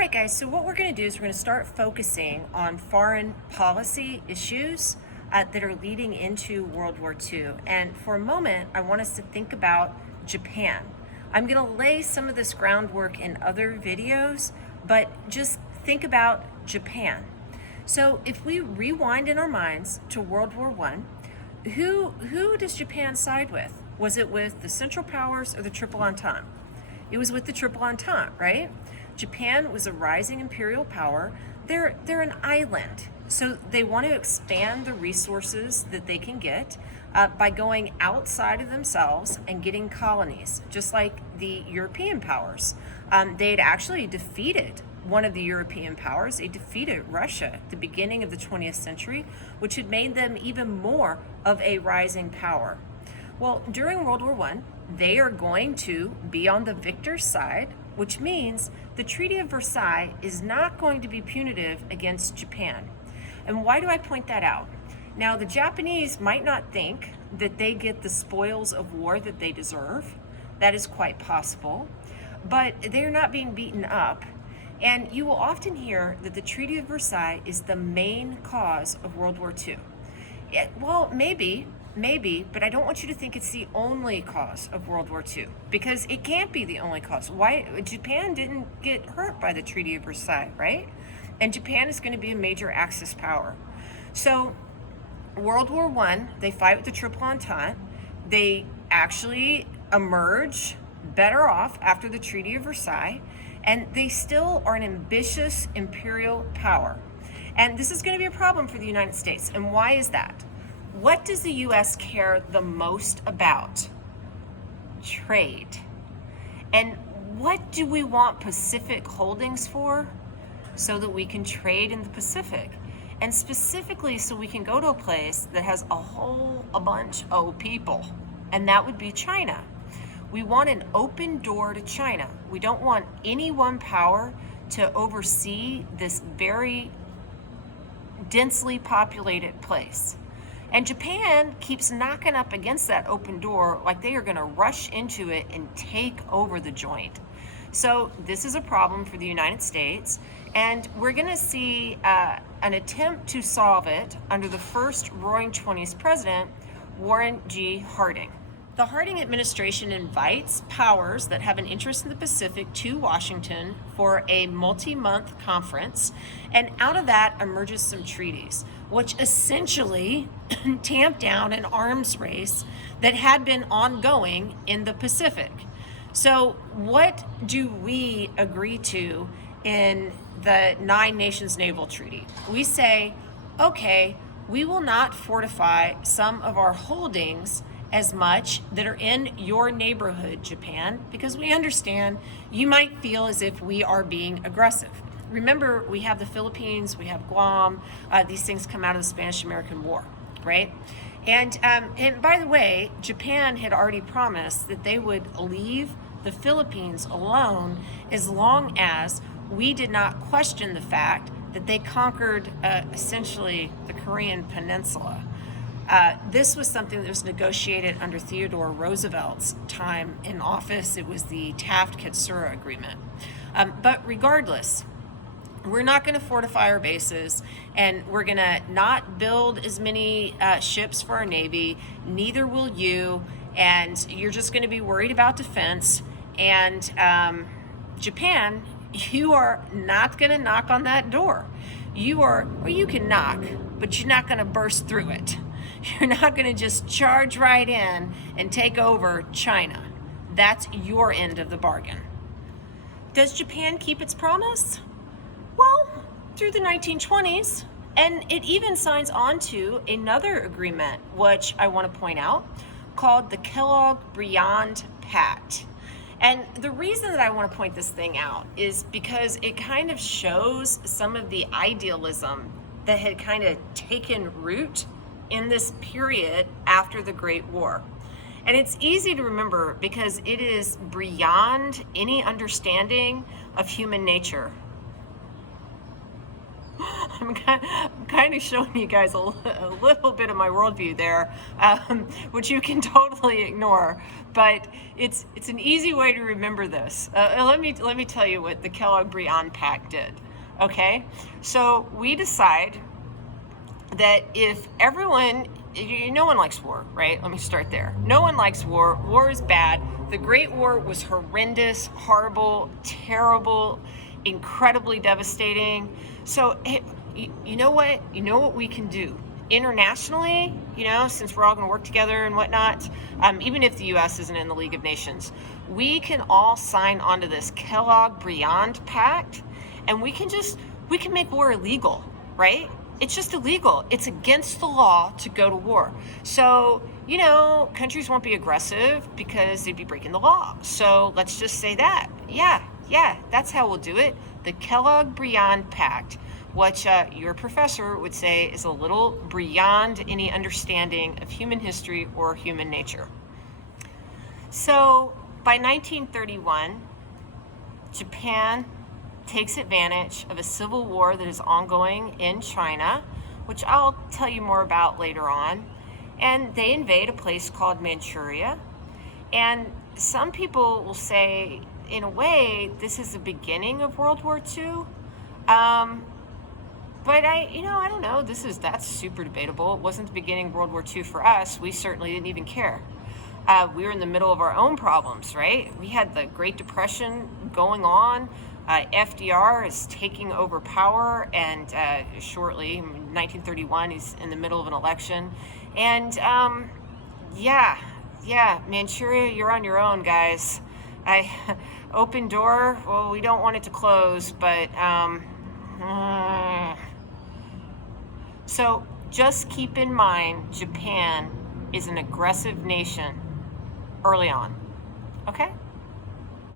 right, guys, so what we're going to do is we're going to start focusing on foreign policy issues that are leading into World War II. And for a moment, I want us to think about Japan. I'm going to lay some of this groundwork in other videos, but just think about Japan. So if we rewind in our minds to World War I, who does Japan side with? Was it with the Central Powers or the Triple Entente? It was with the Triple Entente, right? Japan was a rising imperial power. They're an island, so they want to expand the resources that they can get by going outside of themselves and getting colonies, just like the European powers. They had actually defeated one of the European powers. They defeated Russia at the beginning of the 20th century, which had made them even more of a rising power. Well, during World War I, they are going to be on the victor's side, which means the Treaty of Versailles is not going to be punitive against Japan. And why do I point that out? Now, the Japanese might not think that they get the spoils of war that they deserve. That is quite possible. But they're not being beaten up. And you will often hear that the Treaty of Versailles is the main cause of World War II. Well, maybe, but I don't want you to think it's the only cause of World War II, because it can't be the only cause. Why? Japan didn't get hurt by the Treaty of Versailles, right? And Japan is going to be a major Axis power. So World War I, they fight with the Triple Entente. They actually emerge better off after the Treaty of Versailles, and they still are an ambitious imperial power. And this is going to be a problem for the United States. And why is that? What does the U.S. care the most about? Trade. And what do we want Pacific holdings for? So that we can trade in the Pacific. And specifically so we can go to a place that has a bunch of people. And that would be China. We want an open door to China. We don't want any one power to oversee this very densely populated place. And Japan keeps knocking up against that open door like they are going to rush into it and take over the joint. So this is a problem for the United States, and we're going to see an attempt to solve it under the first Roaring Twenties president, Warren G. Harding. The Harding administration invites powers that have an interest in the Pacific to Washington for a multi-month conference, and out of that emerges some treaties, which essentially tamped down an arms race that had been ongoing in the Pacific. So what do we agree to in the Nine Nations Naval Treaty? We say, okay, we will not fortify some of our holdings as much that are in your neighborhood, Japan, because we understand you might feel as if we are being aggressive. Remember, we have the Philippines, we have Guam, these things come out of the Spanish-American War, right? And by the way, Japan had already promised that they would leave the Philippines alone as long as we did not question the fact that they conquered essentially the Korean Peninsula. This was something that was negotiated under Theodore Roosevelt's time in office. It was the Taft-Katsura Agreement. But regardless, we're not going to fortify our bases, and we're going to not build as many ships for our Navy. Neither will you, and you're just going to be worried about defense. And Japan, you are not going to knock on that door. You can knock, but you're not going to burst through it. You're not going to just charge right in and take over China. That's your end of the bargain. Does Japan keep its promise? Well, through the 1920s, and it even signs on to another agreement, which I want to point out, called the Kellogg-Briand Pact. And the reason that I want to point this thing out is because it kind of shows some of the idealism that had kind of taken root in this period after the Great War. And it's easy to remember because it is beyond any understanding of human nature. I'm kind of showing you guys a little bit of my worldview there, which you can totally ignore. But it's an easy way to remember this. Let me tell you what the Kellogg-Briand Pact did. Okay, so we decide that if everyone, no one likes war, right? Let me start there. No one likes war. War is bad. The Great War was horrendous, horrible, terrible, incredibly devastating. So you know what? You know what we can do internationally, since we're all going to work together and whatnot, even if the U.S. isn't in the League of Nations, we can all sign onto this Kellogg-Briand Pact, and we can make war illegal, right? It's just illegal. It's against the law to go to war. So, countries won't be aggressive because they'd be breaking the law. So let's just say that. Yeah, that's how we'll do it. The Kellogg-Briand Pact, what your professor would say is a little beyond any understanding of human history or human nature. So by 1931, Japan takes advantage of a civil war that is ongoing in China, which I'll tell you more about later on. And they invade a place called Manchuria. And some people will say, in a way, this is the beginning of World War II. But I don't know. That's super debatable. It wasn't the beginning of World War II for us. We certainly didn't even care. We were in the middle of our own problems, right? We had the Great Depression going on. FDR is taking over power, and shortly, in 1931, he's in the middle of an election. And Manchuria, you're on your own, guys. Open door, well, we don't want it to close, but so just keep in mind, Japan is an aggressive nation early on, okay?